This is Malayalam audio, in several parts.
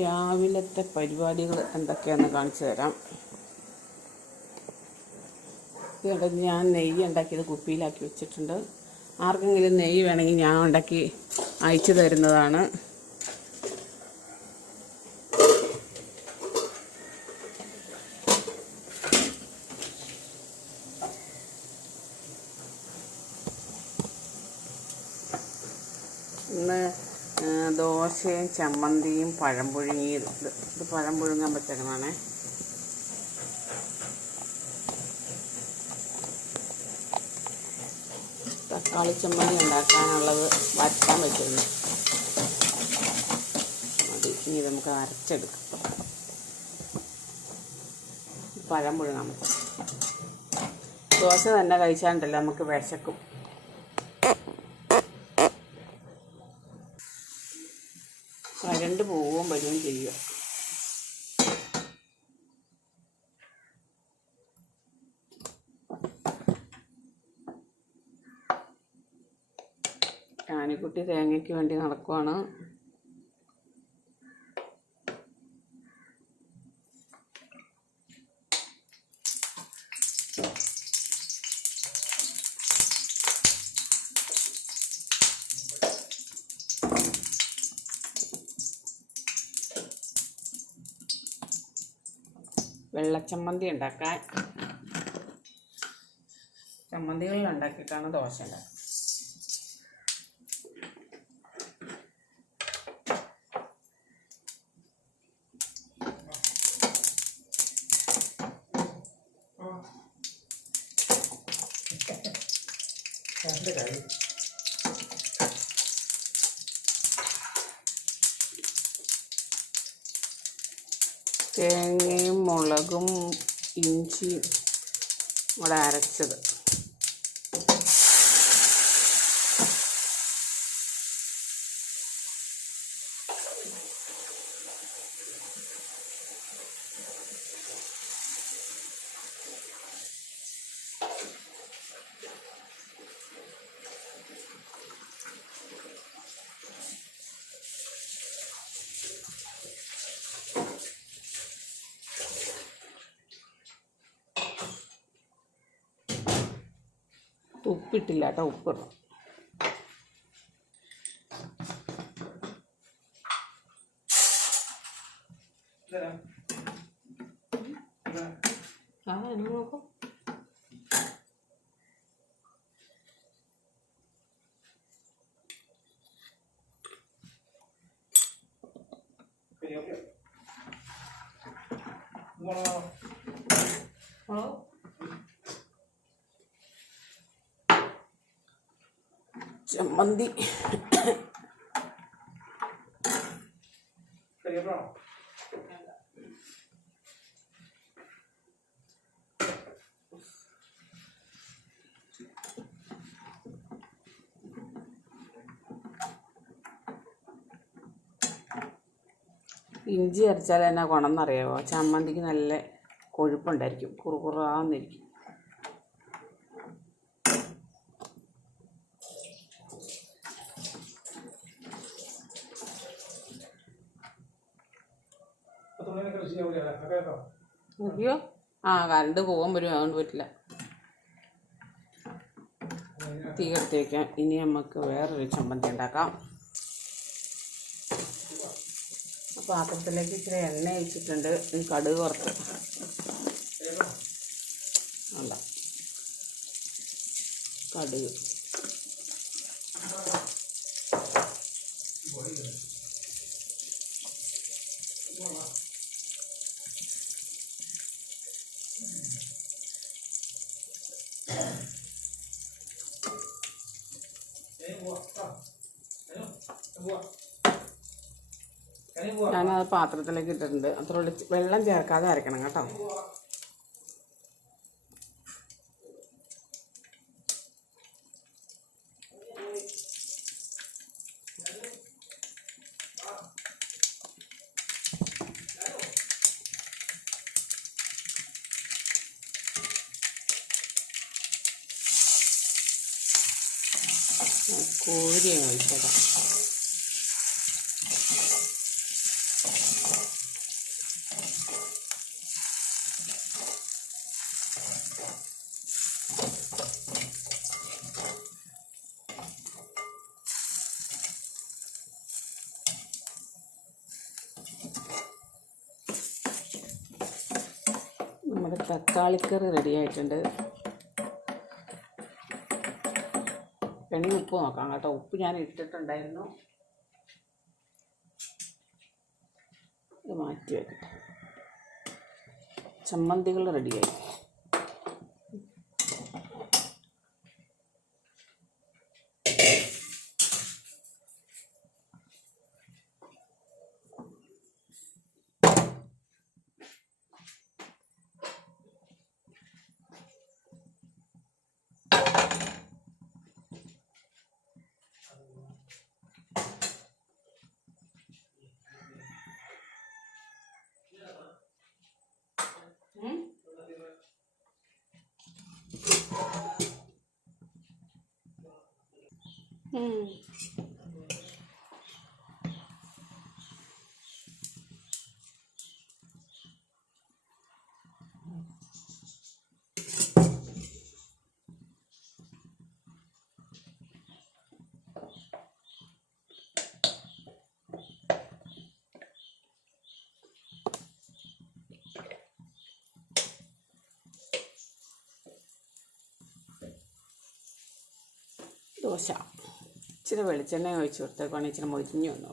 രാവിലത്തെ പരിപാടികൾ എന്തൊക്കെയാണെന്ന് കാണിച്ചു തരാം. ഇവിടെ ഞാൻ നെയ്യ് ഉണ്ടാക്കിയത് കുപ്പിയിലാക്കി വെച്ചിട്ടുണ്ട്. ആർക്കെങ്കിലും നെയ്യ് വേണമെങ്കിൽ ഞാൻ ഉണ്ടാക്കി അയച്ചു തരുന്നതാണ്. ഇന്ന് ദോശയും ചമ്മന്തിയും പഴം പുഴുങ്ങിയത് ഇത് ഇത് പഴം തക്കാളി ചമ്മന്തി ഉണ്ടാക്കാനുള്ളത് വരട്ടാൻ പറ്റുന്നു. മതി ഇനി നമുക്ക് അരച്ചെടുക്കാം. പഴം പുഴുങ്ങാൻ പറ്റും. ദോശ തന്നെ കഴിച്ചാണ്ടല്ലോ നമുക്ക് വിശക്കും. ആനിക്കുട്ടി തേങ്ങയ്ക്ക് വേണ്ടി നടക്കുവാണ്. വെള്ളച്ചമ്മന്തി ഉണ്ടാക്കാൻ. ചമ്മന്തികളിൽ ഉണ്ടാക്കിയിട്ടാണ് ദോശ ഉണ്ടാക്കുക തേങ്ങയും മുളകും ഇഞ്ചിയും കൂടെ അരച്ചത്. ഉപ്പിട്ടില്ല കേട്ടോ ഉപ്പിടണം ആ എന്നെ നോക്കും മുളക് ചമ്മന്തി ഇഞ്ചി അരച്ചാൽ എന്നാ ഗുണമെന്നറിയാമോ ചമ്മന്തിക്ക് നല്ല കൊഴുപ്പുണ്ടായിരിക്കും. കുറുകുറാന്നിരിക്കും. അയ്യോ. ആ കറണ്ട് പോകാൻ വരും അതുകൊണ്ട് പറ്റില്ല. തീ ഇനി നമുക്ക് വേറൊരു ചമ്മന്തി ഉണ്ടാക്കാം. പാത്രത്തിലേക്ക് ഇച്ചിരി എണ്ണ ഒഴിച്ചിട്ടുണ്ട്. കടുക് കുറച്ച് അല്ല കടുക്. ഞാനത് പാത്രത്തിലേക്ക് ഇട്ടിട്ടുണ്ട്. അത്ര വെള്ളം ചേർക്കാതെ അരക്കണം കേട്ടോ. കോരി ഒഴിച്ചേക്കാം. തക്കാളിക്കറി റെഡി ആയിട്ടുണ്ട്. എണ്ണി ഉപ്പ് നോക്കാം കേട്ടോ. ഉപ്പ് ഞാൻ ഇട്ടിട്ടുണ്ടായിരുന്നു. ഇത് മാറ്റി വെക്കട്ടെ. ചമ്മന്തികൾ റെഡിയായി ദോശ ഇച്ചിരി വെളിച്ചെണ്ണ ഒഴിച്ച് കൊടുത്തേക്കുവാണെങ്കിൽ ഇച്ചിരി മൊരിഞ്ഞു വന്നു.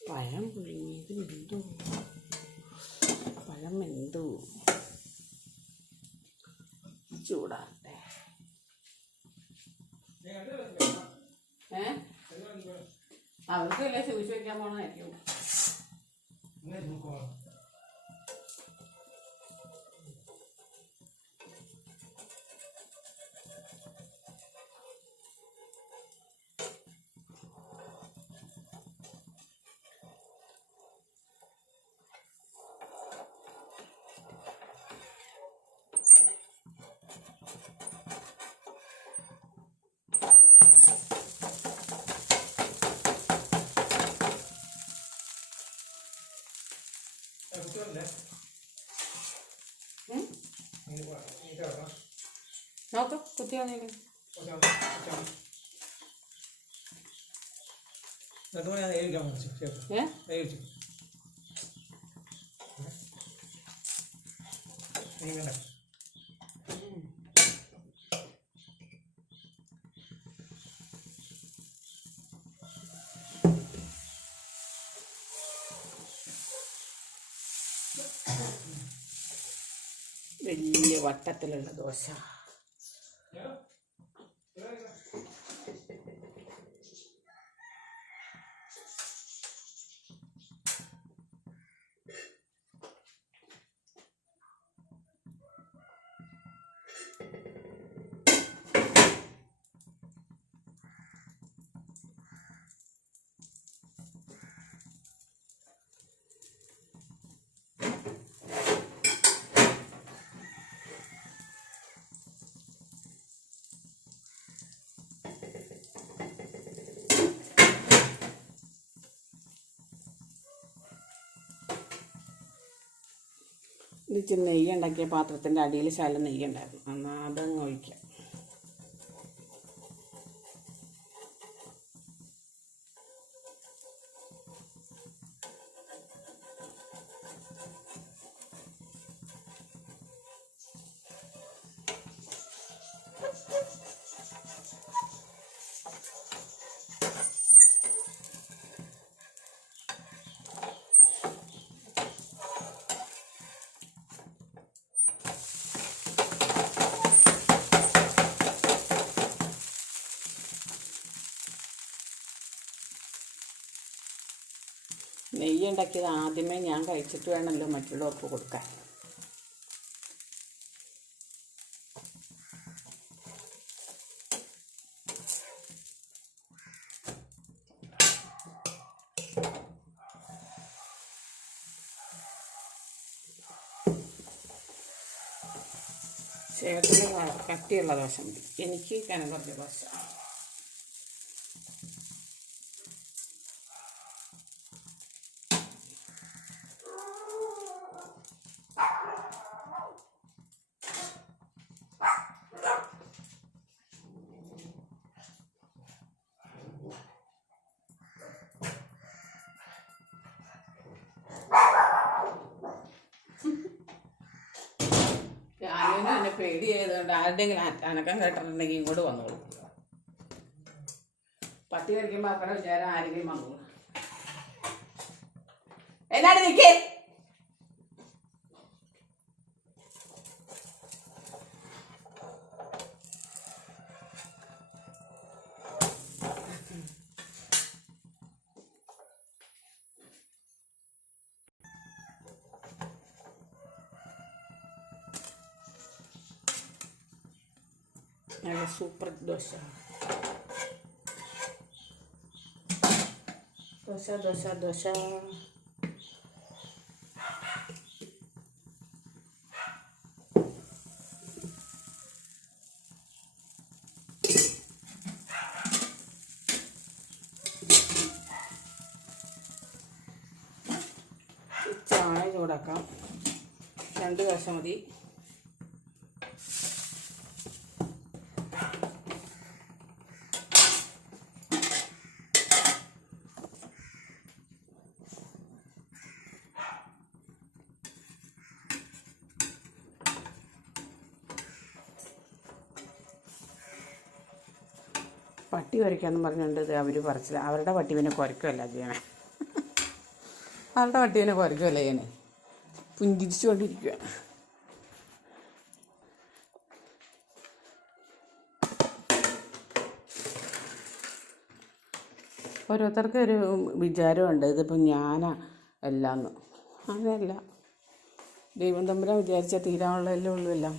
പഴം പുഴുങ്ങിയത് എന്തോ? പഴം എന്തോ? ചൂടാകട്ടെ. ഏ? അവർക്ക് വല്ല സൂക്ഷിച്ച് വെക്കാൻ 如果? നോക്ക് കുത്തി വന്നേക്ക് ഏ വലിയ വട്ടത്തിലുള്ള ദോശ. ഇച്ചിരി നെയ്യ് ഉണ്ടാക്കിയ പാത്രത്തിന്റെ അടിയിൽ ശല നെയ്യ് ഉണ്ടായിരുന്നു. എന്നാൽ അതങ്ങ് ഒഴിക്കാം നെയ്യ് ഉണ്ടാക്കിയത് ആദ്യമേ ഞാൻ കഴിച്ചിട്ട് വേണമല്ലോ മറ്റുള്ളവർക്ക് കൊടുക്കാൻ. ചേട്ടന് കട്ടിയുള്ള ദോശ മതി. എനിക്ക് കനം കുറഞ്ഞ ദോശ. ഞാനും എന്നെ പേടിയായതുകൊണ്ട് ആരുടെയെങ്കിലും അന- അനക്കം കേട്ടിട്ടുണ്ടെങ്കിൽ ഇങ്ങോട്ട് വന്നോളൂ. പട്ടി കഴിക്കുമ്പോൾ അപ്പടെ വിചാരം ആരെങ്കിലും വന്നോളൂ. എന്നാണ് നിൽക്കേ നല്ല സൂപ്പർ ദോശ ദോശ ദോശ ദോശ ഈ ചായ ചൂടാക്കാം. രണ്ട് ദോശ മതി. പട്ടി കുരയ്ക്കാന്ന് പറഞ്ഞുകൊണ്ട് അവർ പറിച്ചില്ല അവരുടെ പട്ടി പിന്നെ കുരയ്ക്കുമല്ല ചെയ്യണേ. അവരുടെ പട്ടി പിന്നെ കുരയ്ക്കുമല്ല ചെയ്യണേ. പുഞ്ചിരിച്ചുകൊണ്ടിരിക്കുകയാണ് ഓരോരുത്തർക്ക് ഒരു വിചാരമുണ്ട്. ഇതിപ്പോൾ ഞാനാ എല്ലാന്ന്. അങ്ങനെയല്ല. ദൈവം തമ്പുരാൻ വിചാരിച്ചാൽ തീരാനുള്ളതല്ലേ ഉള്ളൂ എല്ലാം.